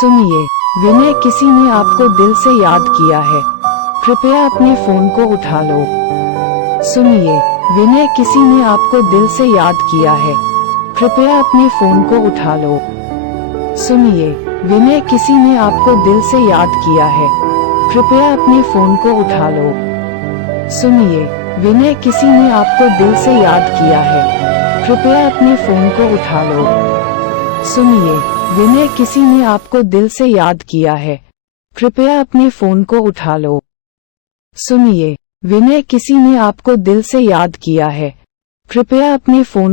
सुनिए, विनय, किसी ने आपको दिल से याद किया है, कृपया अपने फोन को उठा लो। सुनिए, विनय, किसी ने आपको दिल से याद किया है, कृपया अपने फोन को उठा लो। सुनिए, विनय, किसी ने आपको दिल से याद किया है, कृपया अपने फोन को उठा लो। सुनिए, विनय, किसी ने आपको दिल से याद किया है, कृपया अपने फोन को उठा लो। सुनिए, विनय, किसी ने आपको दिल से याद किया है, कृपया अपने फोन को उठा लो। सुनिए, विनय, किसी ने आपको दिल से याद किया है, कृपया अपने फोन